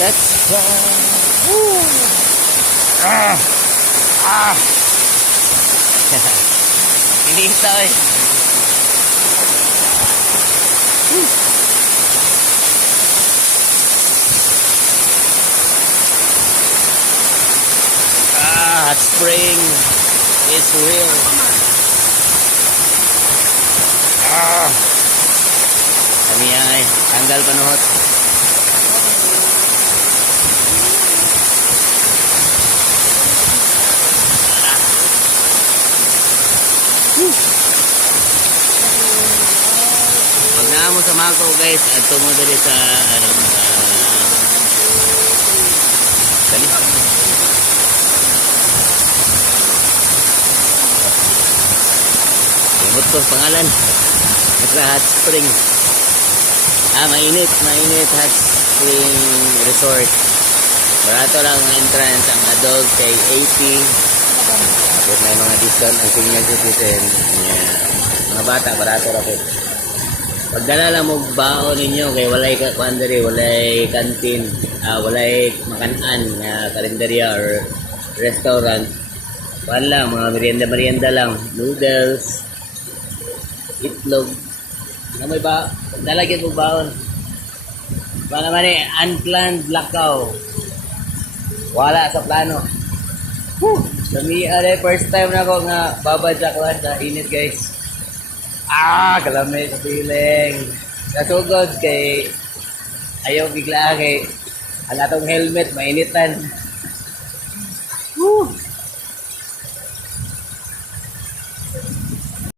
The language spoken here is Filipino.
Let's go. Woo. Ah. Ah. Inita eh. Hot spring is real. Kami ay tanggal panuhot. Pag naamo sa Mako guys, at tungo dali sa dali. Imot ko pangalan. Sa hot spring. Mainit hot spring resort. Barato lang ang entrance, ang adult kay 80. Tapos may mga discount ang senior citizen. Mga bata barato ra po. Pagdala lang mo baon ninyo kay walay kuandari, walay canteen, walay makanan nga kalendarya or restaurant. Kuan lang mga merienda lang, noodles, itlog. Na may ba dalagyan mo baon. Ba naman unplanned lakaw. Wala sa plano. Dami first time na ako nga babad sa kuan sa init guys. Kalamay sa feeling. Nasugod kay ayaw bigla kay ang atong helmet mainitan.